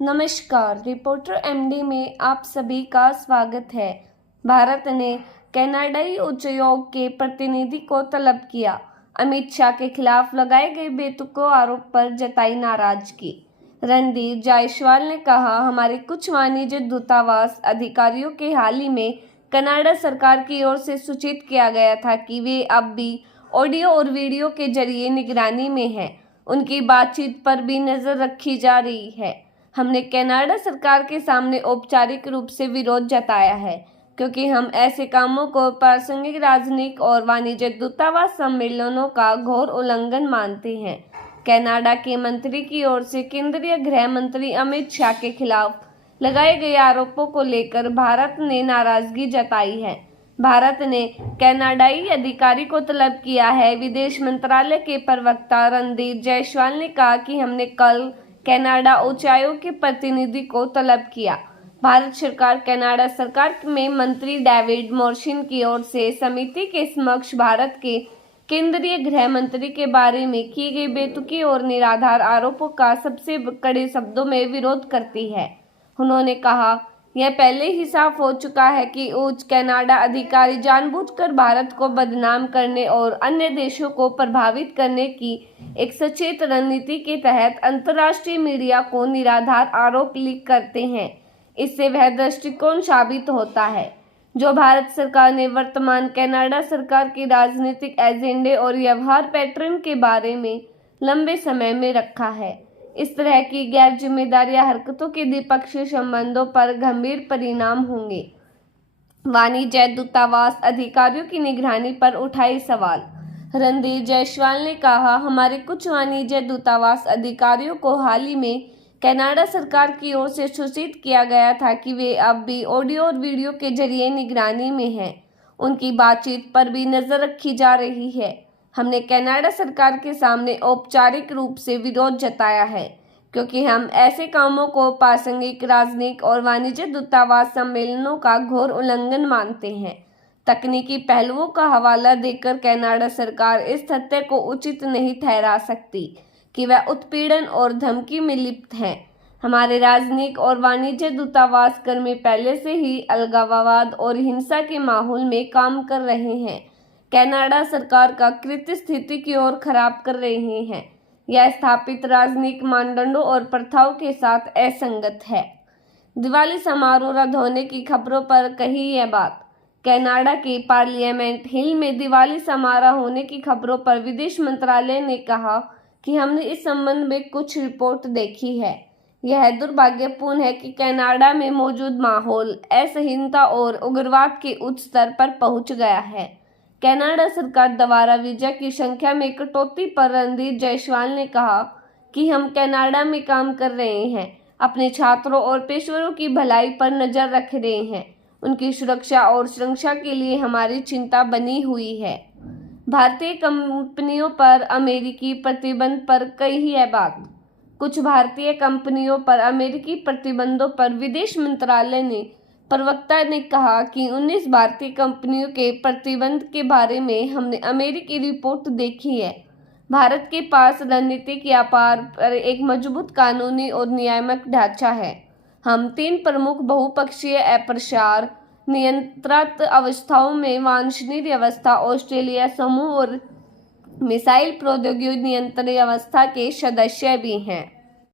नमस्कार, reporter MD में आप सभी का स्वागत है। भारत ने कनाडाई उच्चायोग के प्रतिनिधि को तलब किया। अमित शाह के खिलाफ लगाए गए बेतुके आरोप पर जताई नाराजगी। रणदीप जायसवाल ने कहा, हमारे कुछ वाणिज्य दूतावास अधिकारियों के हाल ही में कनाडा सरकार की ओर से सूचित किया गया था कि वे अब भी ऑडियो और वीडियो के जरिए निगरानी में हैं। उनकी बातचीत पर भी नजर रखी जा रही है। हमने कनाडा सरकार के सामने औपचारिक रूप से विरोध जताया है, क्योंकि हम ऐसे कामों को प्रासंगिक राजनीतिक और वाणिज्य दूतावास सम्मेलनों का घोर उल्लंघन मानते हैं। कनाडा के मंत्री की ओर से केंद्रीय गृह मंत्री अमित शाह के खिलाफ लगाए गए आरोपों को लेकर भारत ने नाराजगी जताई है। भारत ने कनाडाई अधिकारी को तलब किया है। विदेश मंत्रालय के प्रवक्ता रणदीप जायसवाल ने कहा कि हमने कल कनाडा उच्चायोग के प्रतिनिधि को तलब किया। भारत सरकार कनाडा सरकार में मंत्री डेविड मोर्शन की ओर से समिति के समक्ष भारत के केंद्रीय गृह मंत्री के बारे में किए गए बेतुके और निराधार आरोपों का सबसे कड़े शब्दों में विरोध करती है। उन्होंने कहा, यह पहले ही साफ हो चुका है कि उच्च कनाडा अधिकारी जानबूझकर भारत को बदनाम करने और अन्य देशों को प्रभावित करने की एक सचेत रणनीति के तहत अंतर्राष्ट्रीय मीडिया को निराधार आरोप लीक करते हैं। इससे वह दृष्टिकोण साबित होता है जो भारत सरकार ने वर्तमान कनाडा सरकार के राजनीतिक एजेंडे और व्यवहार पैटर्न के बारे में लंबे समय में रखा है। इस तरह की गैर जिम्मेदारी हरकतों के द्विपक्षीय संबंधों पर गंभीर परिणाम होंगे। वाणिज्य दूतावास अधिकारियों की निगरानी पर उठाए सवाल। रणदीप जायसवाल ने कहा, हमारे कुछ वाणिज्य दूतावास अधिकारियों को हाल ही में कनाडा सरकार की ओर से सूचित किया गया था कि वे अब भी ऑडियो और वीडियो के जरिए निगरानी में हैं। उनकी बातचीत पर भी नजर रखी जा रही है। हमने कनाडा सरकार के सामने औपचारिक रूप से विरोध जताया है, क्योंकि हम ऐसे कामों को प्रासंगिक राजनीतिक और वाणिज्य दूतावास सम्मेलनों का घोर उल्लंघन मानते हैं। तकनीकी पहलुओं का हवाला देकर कनाडा सरकार इस तथ्य को उचित नहीं ठहरा सकती कि वह उत्पीड़न और धमकी में लिप्त हैं। हमारे राजनीतिक और वाणिज्य दूतावास कर्मी पहले से ही अलगाववाद और हिंसा के माहौल में काम कर रहे हैं। कनाडा सरकार का कृत्य स्थिति की ओर खराब कर रहे हैं। यह स्थापित राजनीतिक मानदंडों और प्रथाओं के साथ असंगत है। दिवाली समारोह रद्द होने की खबरों पर कही यह बात। कनाडा के पार्लियामेंट हिल में दिवाली समारोह होने की खबरों पर विदेश मंत्रालय ने कहा कि हमने इस संबंध में कुछ रिपोर्ट देखी है। यह दुर्भाग्यपूर्ण है कि कनाडा में मौजूद माहौल असहिष्णुता और उग्रवाद के उच्च स्तर पर पहुंच गया है। कनाडा सरकार द्वारा वीजा की संख्या में कटौती पर रणदीप जायसवाल ने कहा कि हम कनाडा में काम कर रहे हैं, अपने छात्रों और पेशेवरों की भलाई पर नजर रख रहे हैं। उनकी सुरक्षा और सुरक्षा के लिए हमारी चिंता बनी हुई है। भारतीय कंपनियों पर अमेरिकी प्रतिबंध पर कही है बात। कुछ भारतीय कंपनियों पर अमेरिकी प्रतिबंधों पर विदेश मंत्रालय ने प्रवक्ता ने कहा कि 19 भारतीय कंपनियों के प्रतिबंध के बारे में हमने अमेरिकी रिपोर्ट देखी है। भारत के पास रणनीतिक व्यापार पर एक मजबूत कानूनी और नियामक ढांचा है। हम 3 प्रमुख बहुपक्षीय अप्रसार नियंत्रित अवस्थाओं में वांछनीय व्यवस्था, ऑस्ट्रेलिया समूह और मिसाइल प्रौद्योगिकी नियंत्रण व्यवस्था के सदस्य भी हैं।